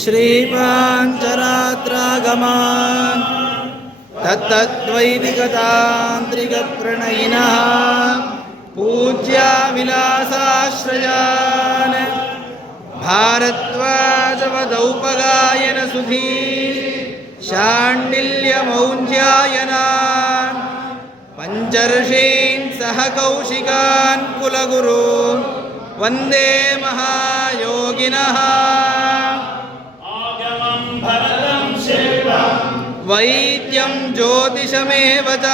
श्रीपाञ्चरात्रागमान् तत्तद्वैदिकतान्त्रिकप्रणयिनः पूज्या विलासाश्रयान् भारद्वाजवदौपगायनसुधी शाण्डिल्यमौञ्ज्यायनान् पञ्चर्षीन् सह कौशिकान् कुलगुरून् वन्दे महायोगिनः। वैद्यं ज्योतिषमेव च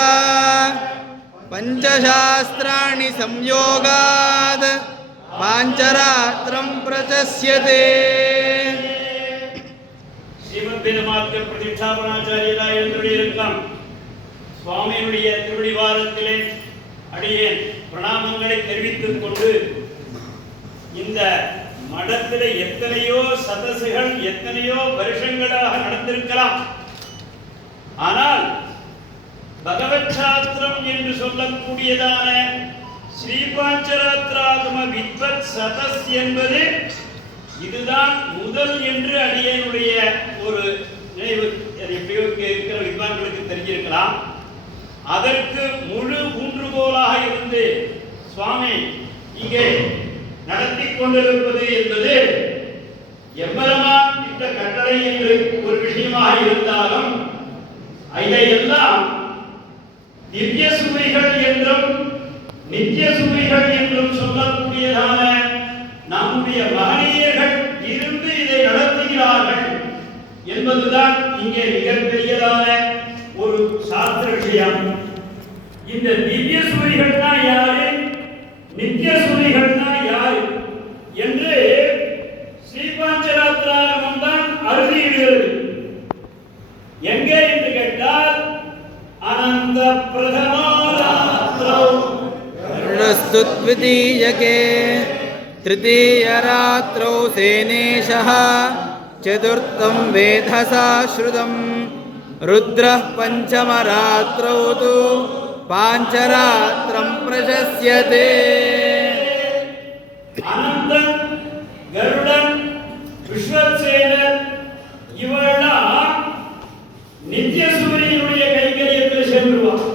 पञ्चशास्त्राणि संयोगात् पाञ्चरात्रं प्रचस्यते. ஸ்ரீமத்பெருமாற்கு பிரதிஷ்டாபனாச்சாரியராக எழுந்தருளியிருக்கும் சுவாமியினுடைய திருவடிவாரத்திலே அடியேன் பிரணாமங்களை தெரிவித்துக் கொண்டு, இந்த மடத்திலே எத்தனையோ சதசுகள் எத்தனையோ வருஷங்களாக நடந்திருக்கலாம். ஆனால் பகவத் சாஸ்திரம் என்று சொல்லக்கூடியதான ஸ்ரீபாஞ்சராத்ராகம வித்வத் சதஸ் என்பது இதுதான் முதல் என்று அடியனுடைய ஒரு நினைவு. இருக்கிற வித்வான்களுக்கு தெரிஞ்சிருக்கலாம். அதற்கு முழு ஊன்றுகோலாக இருந்து சுவாமி இங்கே நடத்தி கொண்டிருப்பது என்பது எவ்வளவான் இந்த கட்டளை என்று ஒரு விஷயமாக இருந்தாலும், இதையெல்லாம் திவ்ய சுவைகள் என்றும் நித்திய சுவைகள் என்றும் சொல்லக்கூடியதான நம்முடைய மகனீயர்கள் இருந்து இதை நடத்துகிறார்கள் என்பதுதான் இங்கே மிகப்பெரியதான ஒரு சாஸ்திர விஷயம். இந்த திவ்ய சுவைகள் தான் யாரு, நித்திய சுவைகள் தான் யாரு என்று ஸ்ரீபாஞ்சராத்திராகமம் தான் அறுதியிடுகிறது. எங்கே என்று கேட்டால், அனந்த பிரதமாராத்ரௌ த்விதீயகே तृतीयरात्रौ सेनेशः चतुर्थं वेधसाश्रुतं रुद्रः पञ्चमरात्रौ तु पाञ्चरात्रं प्रशस्यते. अनन्तं गरुडं विश्वसेनर இவெல்லாம் நித்திய சூரியனுடைய கைங்கரியத்தில் சென்றுவார்.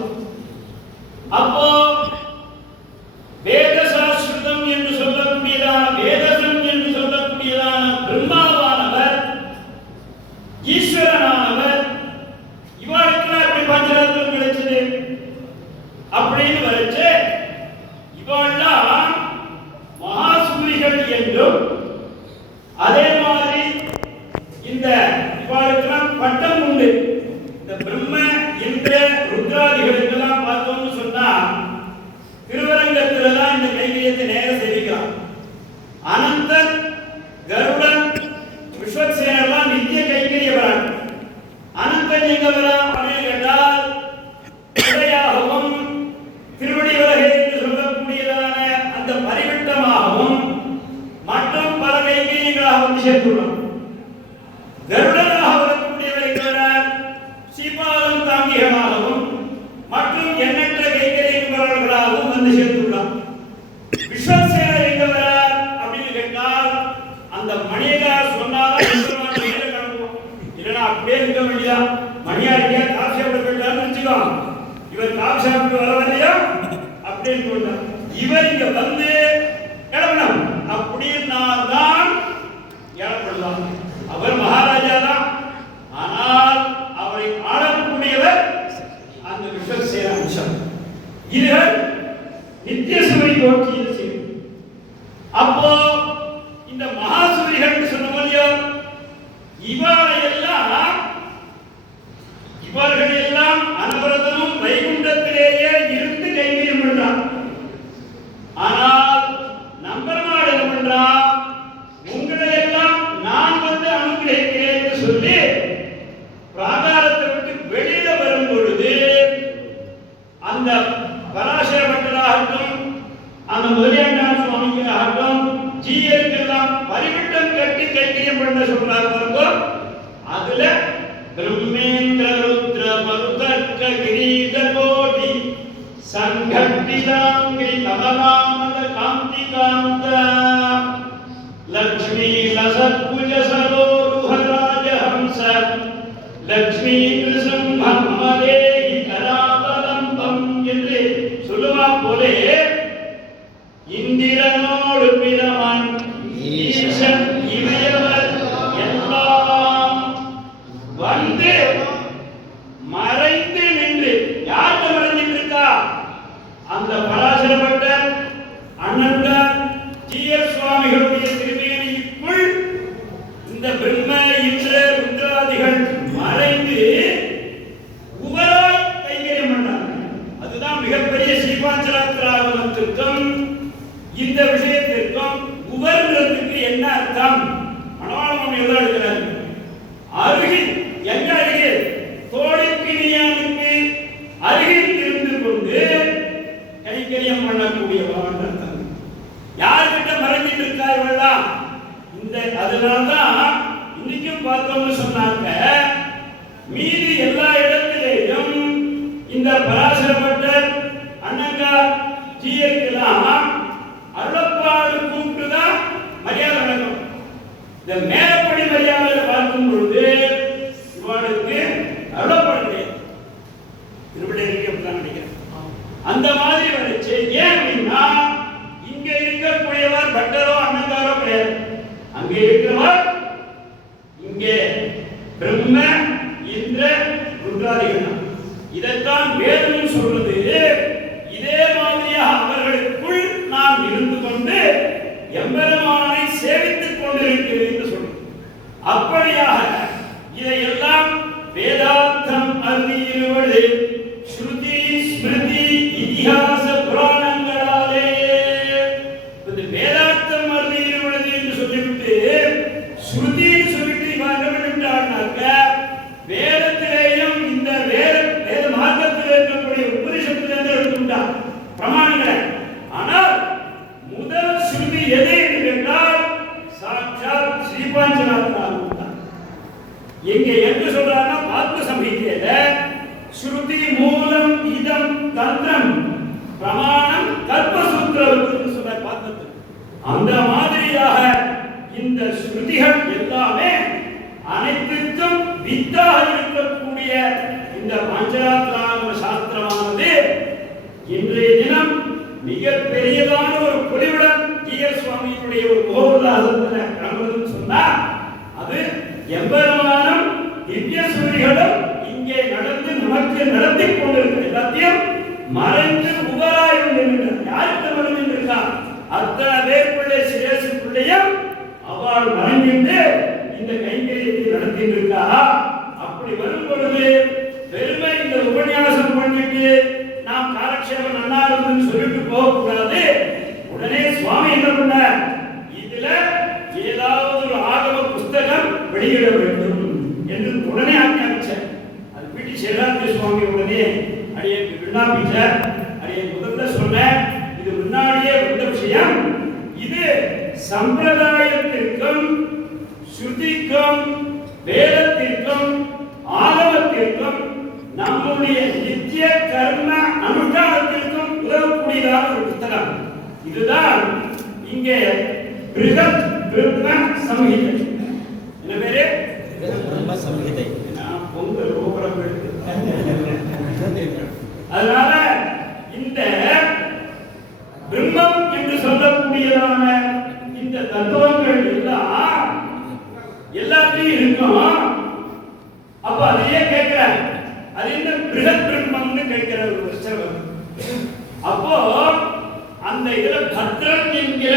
அப்போ வேதசாஸ்திரம் என்று சொல்லக்கூடியதான வேதசம் என்று சொல்லக்கூடியதான பிரம்மாவானவர் ஈஸ்வரனானவர் இவாளுக்கெல்லாம் எப்படி பாஞ்சராத்திரம் கிடைச்சது அப்படின்னு வரைச்சு இவாள்லாம் மகாசூரிகள் என்றும், அதே மாதிரி இந்த இவாளுக்கெல்லாம் பட்டம் உண்டு. இந்த பிரம்ம இந்திர ருத்ராதிகளுக்கெல்லாம் பார்த்தோம்னு சொன்னா திருவரங்கத்தில் தான் இந்த கைங்கரியத்தை நேர சேவிக்கலாம். அனந்தன் கருடன் விஸ்வசேனர்லாம் நித்திய கைங்கரிய வராங்க. அனந்தன் எங்க வரா அப்படின்னு கேட்டால், இடையாகவும் திருவடி வலகை என்று சொல்லக்கூடியதான அந்த பரிவட்டமாகவும் மற்றும் பல கைங்கரியங்களாக வந்து சேர்த்துள்ளோம். கருடனாக வரக்கூடியவர்கள் சீபாதம் தாங்கியமாகவும் மற்றும் எண்ணற்ற கைங்கரியங்களாகவும் வந்து சேர்த்துள்ளார். விஸ்வசேனர் எங்க வரார் அப்படின்னு கேட்டால், அந்த மணியகார் சொன்னாலும் கிளம்புவோம், இல்லைன்னா அப்படியே இருக்க வேண்டியதான். மணியாரியா காஃபி சாப்பிட போயிட்டாருன்னு வச்சுக்கோ, இவர் காஃபி சாப்பிட்டு வர வரலையா அப்படின்னு சொல்றார். இவர் இங்க வந்து கிளம்பணும் அப்படின்னா தான் கிளம்பலாம். அவர் மகாராஜா தான், ஆனால் அவரை ஆளக்கூடியவர் அந்த விஸ்வசேன அம்சம். இதுகள் நித்திய சுவை நோக்கிய செய்தி. அப்போ இந்த மகாசூரிகள் சொன்னோம், இவர்கள் எல்லாம் அனவரதமும் வைகுண்டத்திலேயே இருந்து கைங்கரியம் பண்றார். ஆனால் நம்பெருமாள் என்ன பண்றா, உங்களை எல்லாம் நான் வந்து அனுகிரகிக்கிறேன் என்று சொல்லி பிராகாரத்தை விட்டு வெளியில வரும் பொழுது அந்த பராசர பட்டராகட்டும், அந்த முதலியாண்டான் சுவாமிக்காகட்டும், ஜீயருக்கெல்லாம் பரிவிட்டம் கட்டி கைங்கரியம் பண்ண சொல்றாரு பாருங்க. அதுல பிரம்மேந்திர ருத்ர மருதர்க்க கிரீட கோடி சங்கட்டிதாங்கி கமலாமல காந்தி காந்த லக்ஷ்மி லசத்புஜ சரோருஹராஜஹம்ச லக்ஷ்மி நிருசிம்ஹம் மமதேஹி கராவலம்பம் என்று சொல்லுவா போலே இந்திரனோடு பிரமன் ஈசன் இவையவர் எல்லாம் வந்து மறைந்து நின்று யாருக்கு மறைஞ்சிட்டு இருக்கா? அந்த பராசரப்பட்டர் அண்ணன்கார் ஜீயர் சுவாமிகளுடைய திருமேனிக்குள் இந்த பிரம்ம இந்திர ருத்ராதிகள் மறைந்து உவராய் கைங்கரியம் பண்ணாங்க. அதுதான் மிகப்பெரிய ஸ்ரீபாஞ்சராத்திராகமத்திற்கும் இந்த விஷயத்திற்கும் உவர்ன்றதுக்கு என்ன அர்த்தம்? மனோரமம் எவ்வளவு எழுதுகிறார்? அருகில் எங்க அருகில்? தோழிக்கினியானுக்கு அருகில் இருந்து கொண்டு கைங்கரியம் பண்ணக்கூடிய அர்த்தம். யார்கிட்ட மறைஞ்சிட்டு இருக்கா இவெல்லாம்? இந்த அதனால்தான் இன்னைக்கும் பார்த்தோம்னு சொன்னாங்க, மீதி எல்லா இடத்திலேயும் இந்த பராசரப்பட்டர் அண்ணங்கார் ஜீயருக்கெல்லாம் அருளப்பாடு கூப்பிட்டுதான் மரியாதை நடக்கும். இந்த மேலப்படி மரியாதை பார்க்கும் பொழுது இவளுக்கு அருளப்பாடு கிடையாது. திருவிடைக்கு அப்படிதான் நினைக்கிறேன். அந்த மாதிரி வரைச்சு ஏன் அப்படின்னா இங்க இருக்கக்கூடியவர் பட்டரோ அண்ணங்காரோ கிடையாது. அங்கே இருக்கிறவர் இங்கே பிரம்ம இந்திர ருத்ராதிகள். இதைத்தான் வேதமும் சொல்றது. இதே மாதிரியாக அவர்களுக்குள் நாம் இருந்து கொண்டு எம்பெருமானை சேவித்துக் கொண்டிருக்கிறேன் என்று சொல்றோம். அப்படியாக இதையெல்லாம் வேதாந்தம் அறிவியல்வது ஸ்ருதி ஸ்மிருதி இதிகாச புராணங்களாலே இந்த வேதாந்தம் அறிவியல்வது என்று சொல்லிவிட்டு ஸ்ருதின்னு சொல்லிட்டு என்றாக்க வேதத்திலேயும் இந்த வேத மார்க்கத்தில் இருக்கக்கூடிய உபனிஷத்திலிருந்து எடுத்துட்டார் பிரமாணங்களை. ஆனால் முதல் ஸ்ருதி எது என்று கேட்டால் சாட்சாத் ஸ்ரீபாஞ்சராத்திராகமம். எங்க என்று சொல்றாங்கன்னா ஆத்ம சம்ஹிதையில ஸ்ருதி மூலம் இதம் தந்திரம் பிரமாணம் கல்பசூத்திரம் சொல்ற பார்த்தது. அந்த மாதிரியாக இந்த ஸ்ருதிகள் எல்லாமே அனைத்திற்கும் வித்தாக இருக்கக்கூடிய இந்த பஞ்சராத்திராகம சாஸ்திரமானது இன்றைய தினம் மிக பெரியதான ஒரு பொலிவுடன் ஜீயர் சுவாமியினுடைய ஒரு முகவுதாசத்தில் சொன்னா அது எம்பெருமானும் திவ்ய சுரிகளும் இங்கே நடந்து நமக்கு நடத்தி கொண்டிருக்கிற எல்லாத்தையும் மறைந்து உபராயம் என்கிறார். யாருக்கு மறைந்து இருக்கா? அத்தனை பேருக்குள்ளே சிரேசுக்குள்ளேயும் அவள் மறைந்து இந்த கைங்கரியத்தை நடத்தி இருக்கா. அப்படி வரும் பொழுது பெருமை இந்த உபன்யாசம் பண்ணிட்டு நாம் காலக்ஷேபம் நல்லா இருக்குன்னு சொல்லிட்டு போகக்கூடாது. உடனே சுவாமி என்ன பண்ண, இதுல ஏதாவது ஒரு ஆகம புஸ்தகம் வெளியிட வேண்டும் என்று உடனே ஆజ్ఞாபிச்சார். அது பிடி சேராத்திரி சுவாமி உடனே அடியே விண்ணப்பிச்சார். அடியே முதல்ல சொன்ன இது முன்னாடியே வந்த விஷயம். இது சம்பிரதாயத்திற்கும் ஸ்ருதிக்கும் வேதத்திற்கும் ஆகமத்திற்கும் நம்முடைய நித்திய கர்ம அனுஷ்டானத்திற்கும் உதவக்கூடியதான ஒரு புத்தகம். இதுதான் இங்கே பிருகத் பிரம்ம சம்ஹிதை. என்ன பேரு? பிரம்ம சம்ஹிதை. நான் பொங்கல் ஓபரம் எடுத்து அதனால இந்த பிரம்மம் என்று சொல்லக்கூடியதான இந்த தத்துவங்கள் எல்லாம் எல்லாத்தையும் இருக்கும். அப்ப அதையே கேட்கிற அது என்ன பிருகத் பிரம்மம்னு கேட்கிற ஒரு விஷயம். அப்போ அந்த இதுல பத்ரன் என்கிற